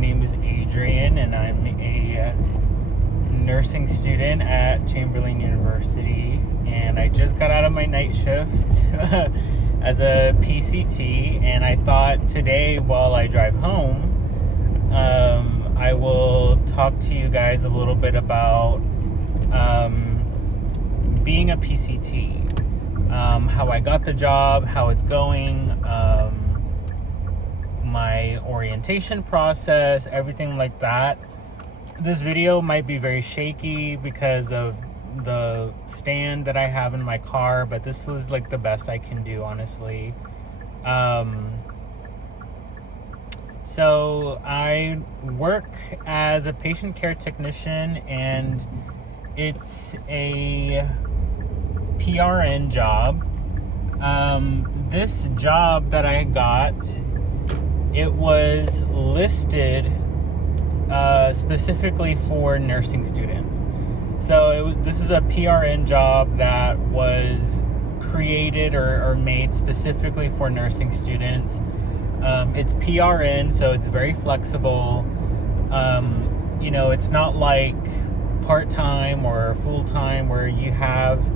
name is Adrian, and I'm a nursing student at Chamberlain University, and I just got out of my night shift as a PCT, and I thought today while I drive home, I will talk to you guys a little bit about being a PCT, how I got the job, how it's going, my orientation process, everything like that. This video might be very shaky because of the stand that I have in my car, but this is like the best I can do, honestly. So I work as a patient care technician, and it's a PRN job. This job that I got, it was listed specifically for nursing students. So this is a PRN job that was created or made specifically for nursing students. It's PRN, so it's very flexible. It's not like part-time or full-time where you have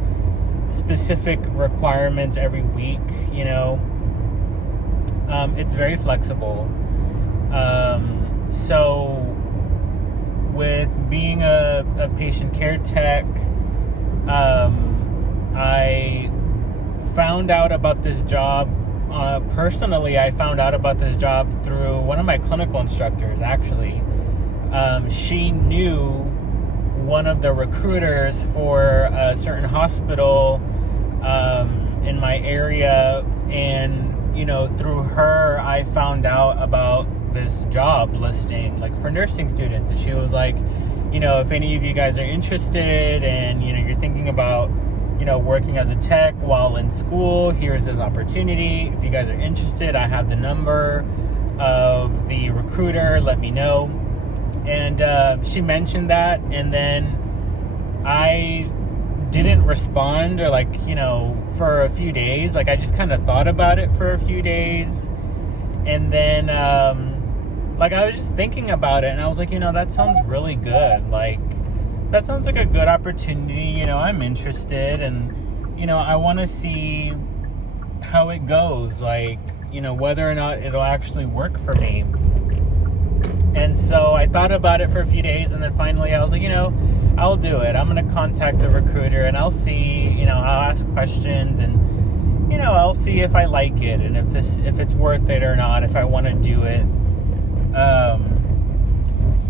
specific requirements every week, it's very flexible. So with being a patient care tech, I found out about this job. Personally, I found out about this job through one of my clinical instructors, actually. She knew one of the recruiters for a certain hospital in my area, and through her I found out about this job listing, like for nursing students. And she was like, if any of you guys are interested and you're thinking about working as a tech while in school, here's this opportunity. If you guys are interested, I have the number of the recruiter, let me know. And she mentioned that, and then I didn't respond, or for a few days. I just kind of thought about it for a few days, and then I was just thinking about it, and I was like, that sounds really good. That sounds like a good opportunity. I'm interested, and I want to see how it goes, whether or not it'll actually work for me. And so I thought about it for a few days, and then finally I was like, I'll do it. I'm going to contact the recruiter, and I'll see, I'll ask questions, and I'll see if I like it, and if it's worth it or not, if I want to do it.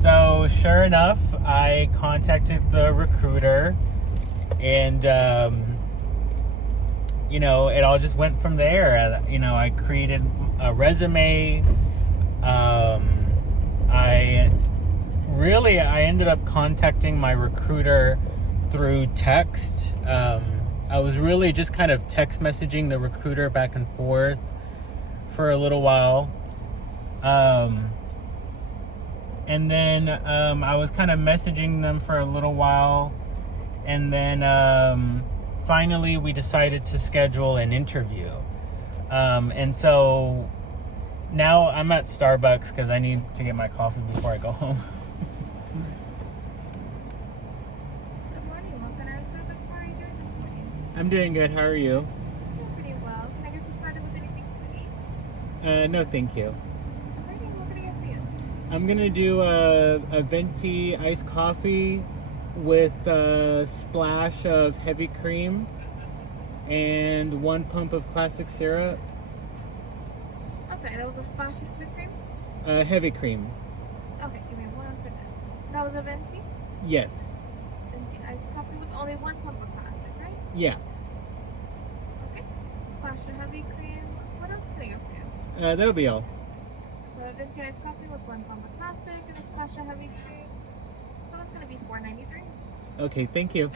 So sure enough, I contacted the recruiter, and it all just went from there. I created a resume. I ended up contacting my recruiter through text. I was really just kind of text messaging the recruiter back and forth for a little while. And then I was kind of messaging them for a little while, and then finally we decided to schedule an interview. And so now I'm at Starbucks because I need to get my coffee before I go home. Good morning. What kind of Starbucks are you doing this morning? I'm doing good. How are you? Doing pretty well. Can I get you started with anything to eat? No, thank you. Alrighty, what can I get for you? I'm gonna do a venti iced coffee with a splash of heavy cream and 1 pump of classic syrup. Okay, that was a splash of sweet cream? Heavy cream. Okay, give me 1 second. That was a venti? Yes. Venti iced coffee with only 1 pump of classic, right? Yeah. Okay. Splash of heavy cream. What else can I get for you? That'll be all. So a venti iced coffee with 1 pump of classic and a splash of heavy cream. So that's gonna be $4.93. Okay, thank you.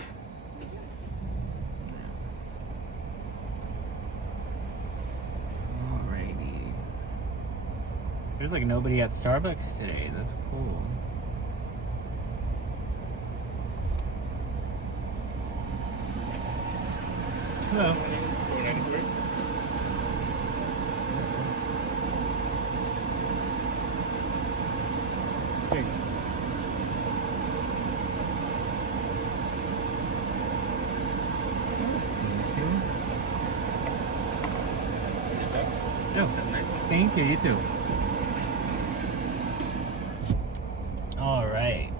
Alrighty. There's nobody at Starbucks today. That's cool. Hello. Here you go. No, nice. Thank you. You too. All right.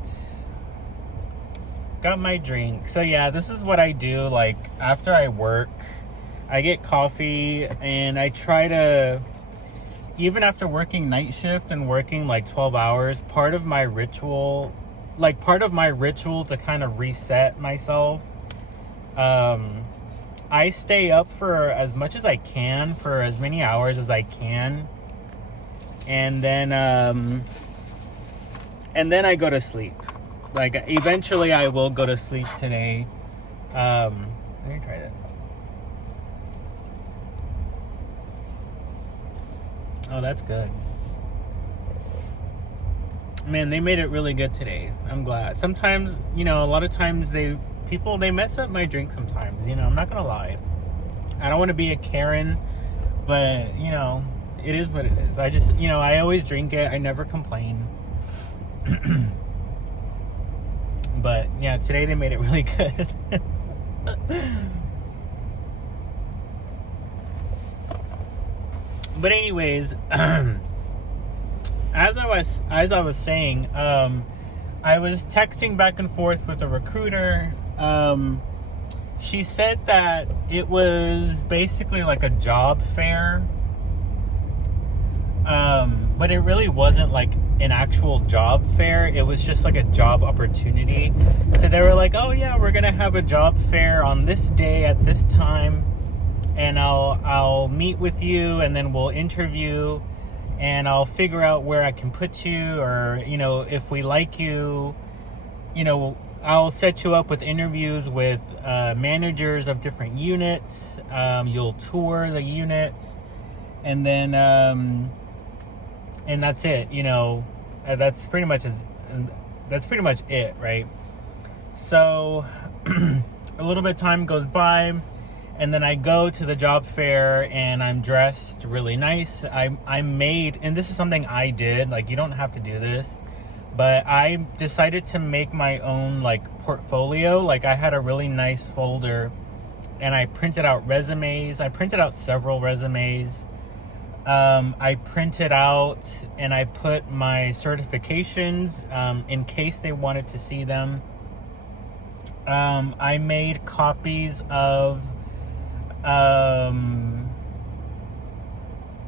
Got my drink. So yeah, this is what I do. Like after I work, I get coffee, and I try to, even after working night shift and working like 12 hours, part of my ritual to kind of reset myself, I stay up for as much as I can, for as many hours as I can, and then I go to sleep. Like eventually I will go to sleep today. Let me try that. Oh, that's good. Man, they made it really good today. I'm glad. Sometimes, a lot of times they mess up my drink sometimes. I'm not gonna lie. I don't want to be a Karen, but it is what it is. I just, I always drink it. I never complain. But yeah, today they made it really good. But anyways, as I was saying, I was texting back and forth with a recruiter. She said that it was basically like a job fair, but it really wasn't like an actual job fair. It was just like a job opportunity. So they were like, oh yeah, we're gonna have a job fair on this day at this time, and I'll meet with you, and then we'll interview, and I'll figure out where I can put you, or if we like you, I'll set you up with interviews with managers of different units. You'll tour the units, and then and that's it. That's pretty much it, right? So a little bit of time goes by, and then I go to the job fair, and I'm dressed really nice. I made, and this is something I did, like you don't have to do this, but I decided to make my own like portfolio. Like I had a really nice folder, and I printed out resumes. I printed out several resumes. I printed out and I put my certifications in case they wanted to see them. I made copies of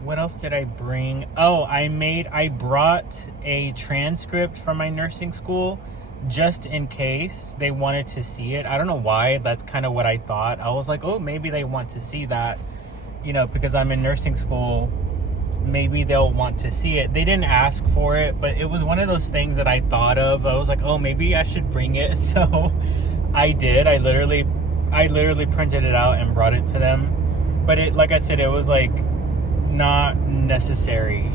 what else did I bring? Oh, I brought a transcript from my nursing school just in case they wanted to see it. I don't know why. That's kind of what I thought. I was like, oh, maybe they want to see that, because I'm in nursing school. Maybe they'll want to see it. They didn't ask for it, but it was one of those things that I thought of. I was like, oh, maybe I should bring it. So I did. I literally printed it out and brought it to them. But it, like I said, it was like not necessary.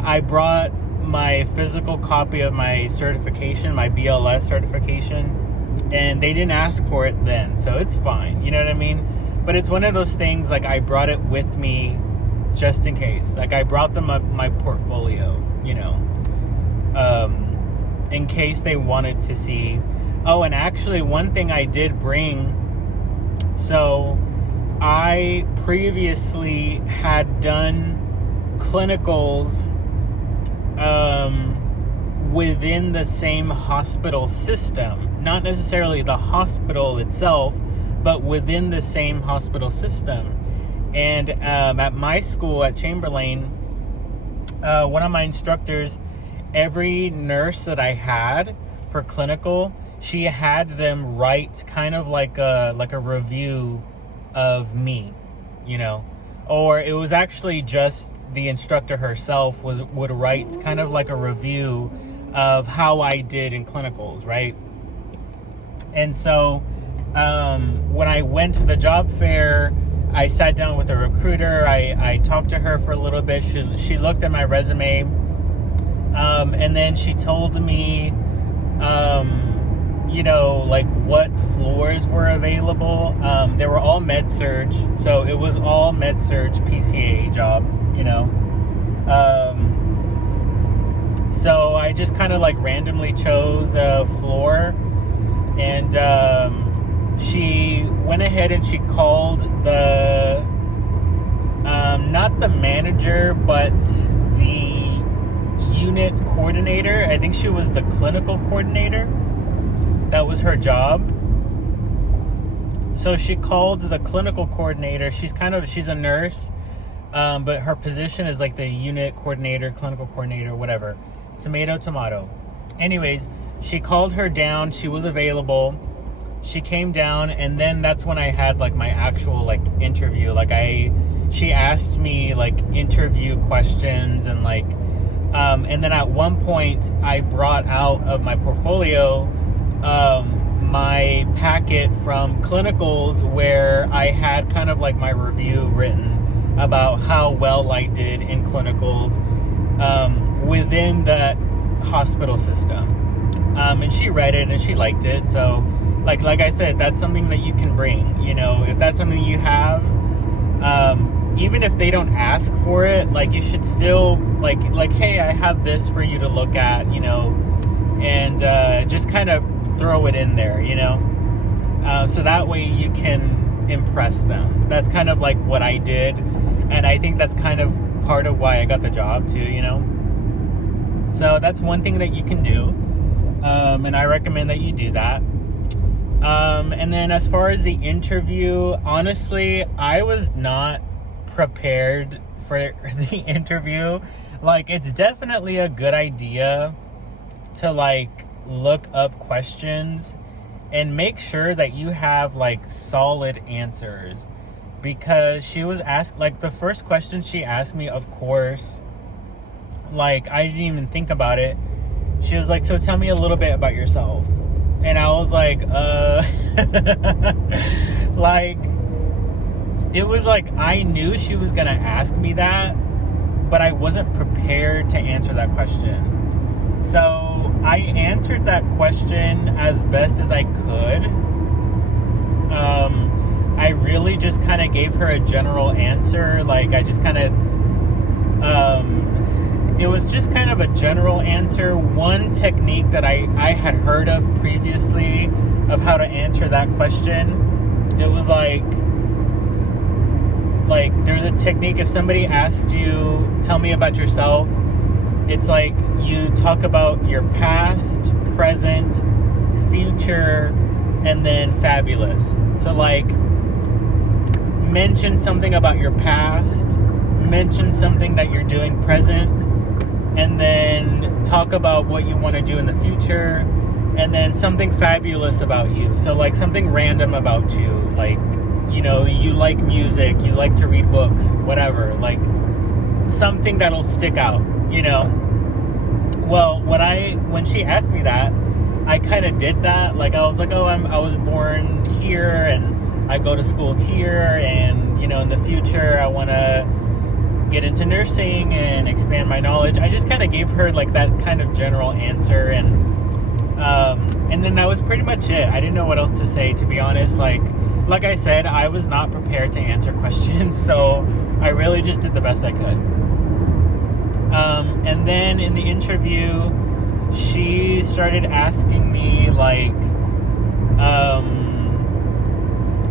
I brought my physical copy of my certification, my BLS certification, and they didn't ask for it then. So it's fine. You know what I mean? But it's one of those things, like I brought it with me just in case. Like I brought them up my portfolio, in case they wanted to see. Oh, and actually one thing I did bring, so I previously had done clinicals within the same hospital system. Not necessarily the hospital itself, but within the same hospital system. And at my school at Chamberlain, one of my instructors, every nurse that I had for clinical, she had them write kind of like a review of me, or it was actually just the instructor herself would write kind of like a review of how I did in clinicals, right? And so when I went to the job fair, I sat down with a recruiter. I talked to her for a little bit. She looked at my resume, and then she told me, like what floors were available. They were all med-surg, so it was all med-surg PCA job, So I just kind of like randomly chose a floor, and she went ahead and she called the not the manager, but the unit coordinator. I think she was the clinical coordinator. That was her job. So she called the clinical coordinator. She's a nurse, but her position is like the unit coordinator, clinical coordinator, whatever. Tomato, tomato. Anyways, she called her down. She was available. She came down, and then that's when I had like my actual like interview. She asked me like interview questions, and like and then at one point I brought out of my portfolio my packet from Clinicals, where I had kind of like my review written about how well I did in Clinicals within that hospital system. And she read it and she liked it. So like I said, that's something that you can bring, you know, if that's something you have, even if they don't ask for it, like you should still like, hey, I have this for you to look at, you know, and just kind of throw it in there, you know, so that way you can impress them. That's kind of like what I did, and I think that's kind of part of why I got the job too, you know. So that's one thing that you can do, and I recommend that you do that. And then as far as the interview, honestly, I was not prepared for the interview. Like, it's definitely a good idea to like look up questions and make sure that you have like solid answers, because she was asked, like, the first question she asked me, of course, like, I didn't even think about it. She was like, so tell me a little bit about yourself. And I was like, like, it was like, I knew she was gonna ask me that, but I wasn't prepared to answer that question. So I answered that question as best as I could. I really just kind of gave her a general answer. Like, I just kind of, it was just kind of a general answer. One technique that I had heard of previously of how to answer that question, it was like there's a technique. If somebody asks you, tell me about yourself, it's like you talk about your past, present, future, and then fabulous. So like, mention something about your past, mention something that you're doing present, and then talk about what you want to do in the future, and then something fabulous about you. So like something random about you, like, you know, you like music, you like to read books, whatever, like something that'll stick out, you know. Well, when she asked me that, I kind of did that. Like, I was like, oh, I was born here, and I go to school here, and, you know, in the future I want to get into nursing and expand my knowledge. I just kind of gave her like that kind of general answer, and then that was pretty much it. I didn't know what else to say, to be honest. Like I said, I was not prepared to answer questions, so I really just did the best I could. And then in the interview, she started asking me like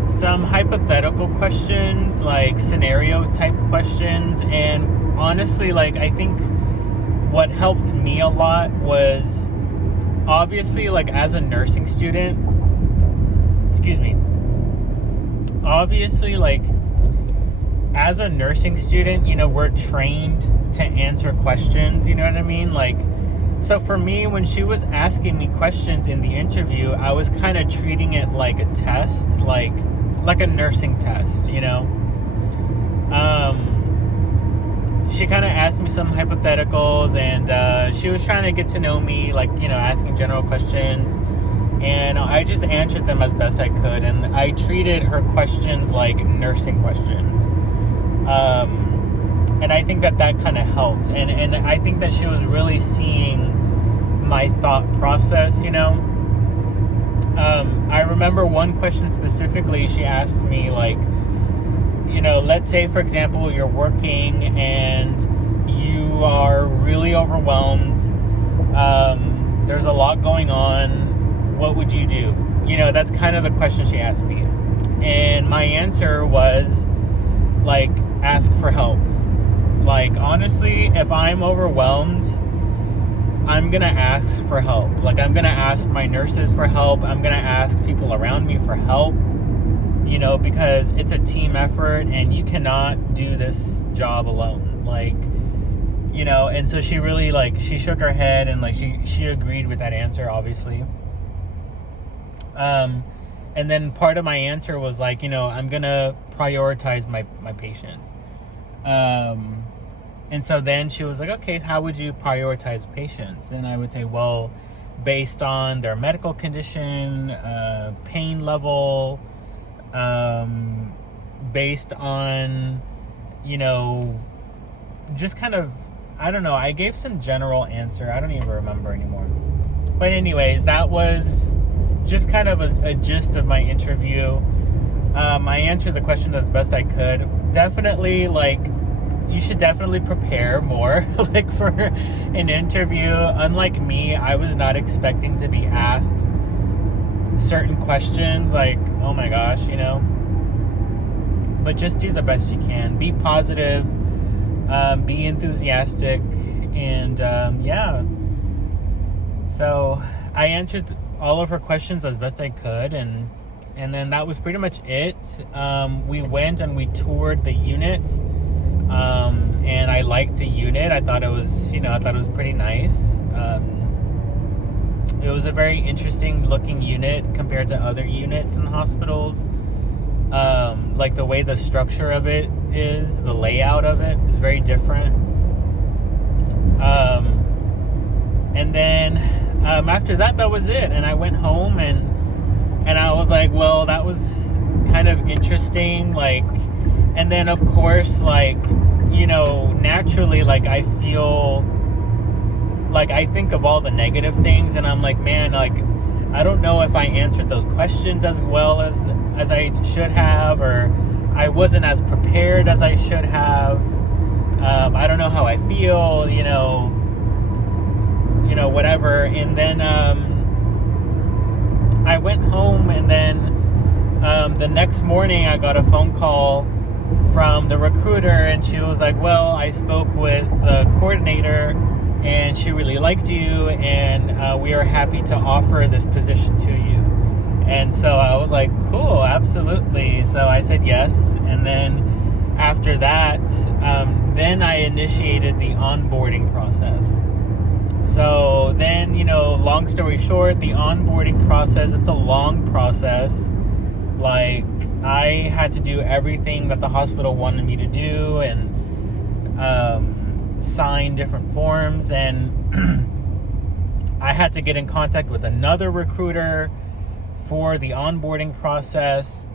some hypothetical questions, like scenario type questions. And honestly, like, I think what helped me a lot was, obviously, like, as a nursing student, obviously, like, as a nursing student, you know, we're trained to answer questions, you know what I mean? Like, so for me, when she was asking me questions in the interview, I was kind of treating it like a test, like a nursing test, you know? She kind of asked me some hypotheticals, and she was trying to get to know me, like, you know, asking general questions, and I just answered them as best I could, and I treated her questions like nursing questions. And I think that kind of helped, and I think that she was really seeing my thought process, you know? I remember one question specifically. She asked me, like, you know, let's say, for example, you're working and you are really overwhelmed, lot going on. What would you do? You know, that's kind of the question she asked me. And my answer was, like, ask for help. Like, honestly, if I'm overwhelmed, I'm going to ask for help. Like, I'm going to ask my nurses for help. I'm going to ask people around me for help, you know, because it's a team effort and you cannot do this job alone. Like, you know, and so she really, like, she shook her head and, like, she agreed with that answer, obviously. And then part of my answer was, like, you know, I'm going to prioritize my patients. And so then she was like, okay, how would you prioritize patients? And I would say, well, based on their medical condition, pain level, based on, you know, just kind of, I don't know. I gave some general answer. I don't even remember anymore. But anyways, that was just kind of a gist of my interview. I answered the question as best I could. Definitely, like, you should definitely prepare more, like, for an interview. Unlike me, I was not expecting to be asked certain questions, like, oh my gosh, you know. But just do the best you can. Be positive, be enthusiastic, and yeah. So I answered all of her questions as best I could, and then that was pretty much it. We went and we toured the unit. And I liked the unit. I thought it was, you know, pretty nice. It was a very interesting looking unit compared to other units in the hospitals. Like the way the structure of it is, the layout of it is very different. And then, after that was it. And I went home and I was like, well, that was kind of interesting. Like, and then, of course, like, you know, naturally, like, I feel like I think of all the negative things, and I'm like, man, like, I don't know if I answered those questions as well as I should have, or I wasn't as prepared as I should have. I don't know how I feel, you know, whatever. And then I went home, and then the next morning I got a phone call from the recruiter, and she was like, well, I spoke with the coordinator and she really liked you, and we are happy to offer this position to you. And so I was like, cool, absolutely. So I said yes. And then after that, then I initiated the onboarding process. So then, you know, long story short, the onboarding process, it's a long process. Like, I had to do everything that the hospital wanted me to do, and sign different forms, and I had to get in contact with another recruiter for the onboarding process.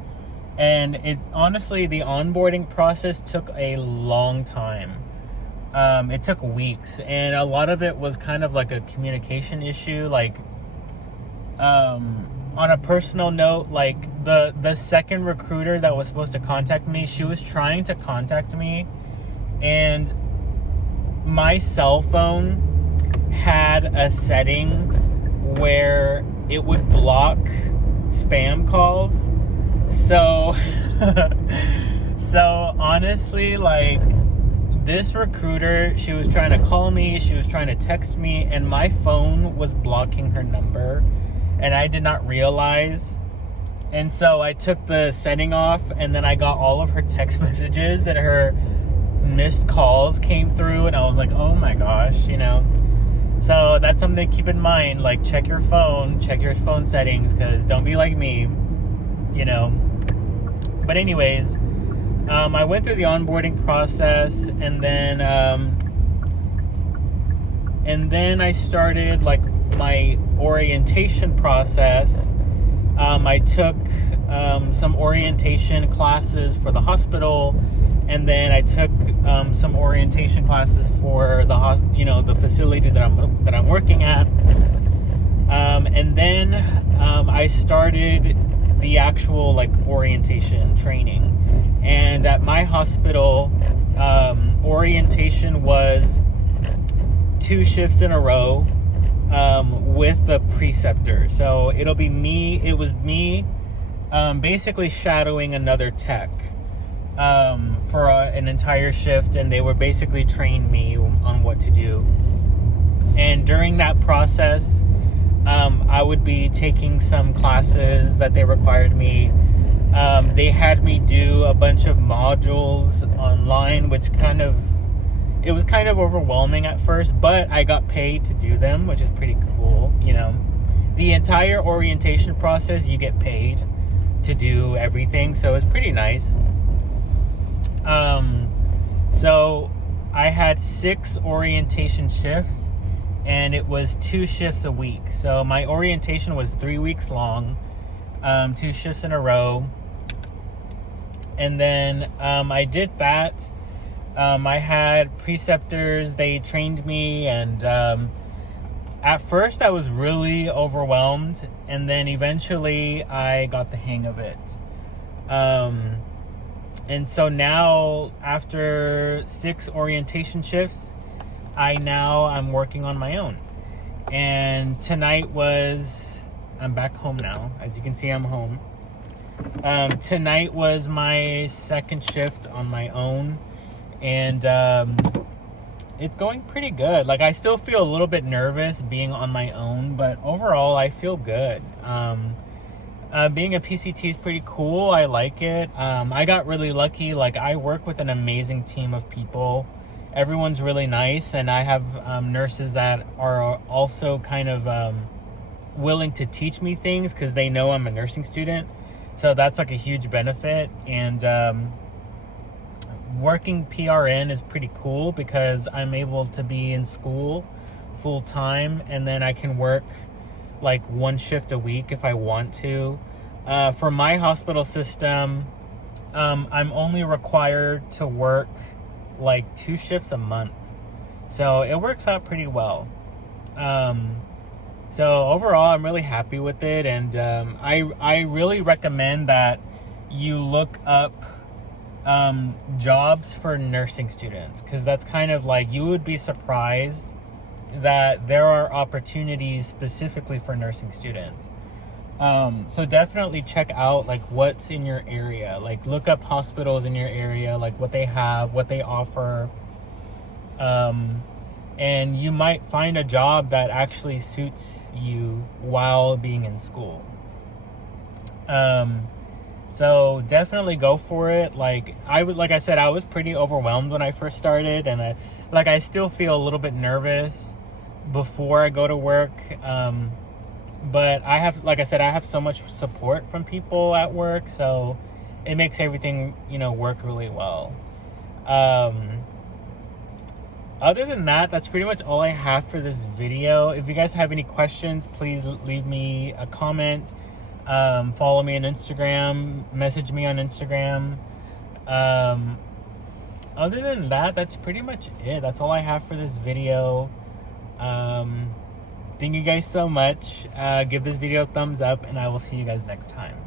And it honestly, the onboarding process took a long time. It took weeks, and a lot of it was kind of like a communication issue. Like, on a personal note, like, the second recruiter that was supposed to contact me, she was trying to contact me, and my cell phone had a setting where it would block spam calls. So honestly, like, this recruiter, she was trying to call me, she was trying to text me, and my phone was blocking her number, and I did not realize. And so I took the setting off, and then I got all of her text messages, and her missed calls came through, and I was like, oh my gosh, you know. So that's something to keep in mind. Like, check your phone settings, because don't be like me, you know. But anyways, I went through the onboarding process, and then I started, like, my orientation process. I took some orientation classes for the hospital, and then I took some orientation classes for the facility that I'm working at. And then I started the actual, like, orientation training. And at my hospital, orientation was 2 shifts in a row. with the preceptor. So it was me basically shadowing another tech for an entire shift, and they were basically training me on what to do. And during that process, I would be taking some classes that they required me. They had me do a bunch of modules online, which it was kind of overwhelming at first, but I got paid to do them, which is pretty cool. The entire orientation process, you get paid to do everything, so it's pretty nice. So I had 6 orientation shifts, and it was 2 shifts a week. So my orientation was 3 weeks long, 2 shifts in a row. And then I did that. I had preceptors, they trained me, and at first I was really overwhelmed, and then eventually I got the hang of it. And so now, after 6 orientation shifts, I'm working on my own. And tonight I'm back home now. As you can see, I'm home. Tonight was my second shift on my own, and it's going pretty good. Like, I still feel a little bit nervous being on my own, but overall I feel good. Being a PCT is pretty cool. I like it. I got really lucky. Like, I work with an amazing team of people. Everyone's really nice, and I have nurses that are also kind of willing to teach me things because they know I'm a nursing student. So that's like a huge benefit. And working PRN is pretty cool because I'm able to be in school full time, and then I can work like 1 shift a week if I want to. For my hospital system, I'm only required to work like 2 shifts a month. So it works out pretty well. So overall, I'm really happy with it, and I really recommend that you look up jobs for nursing students, because that's kind of like, you would be surprised that there are opportunities specifically for nursing students. So definitely check out like what's in your area. Like, look up hospitals in your area, like what they have, what they offer. And you might find a job that actually suits you while being in school. So definitely go for it. Like I said, I was pretty overwhelmed when I first started, and I still feel a little bit nervous before I go to work. But I have so much support from people at work, so it makes everything, work really well. Other than that, that's pretty much all I have for this video. If you guys have any questions, please leave me a comment. Follow me on Instagram, message me on Instagram. Other than that, that's pretty much it. That's all I have for this video. Thank you guys so much. Give this video a thumbs up, and I will see you guys next time.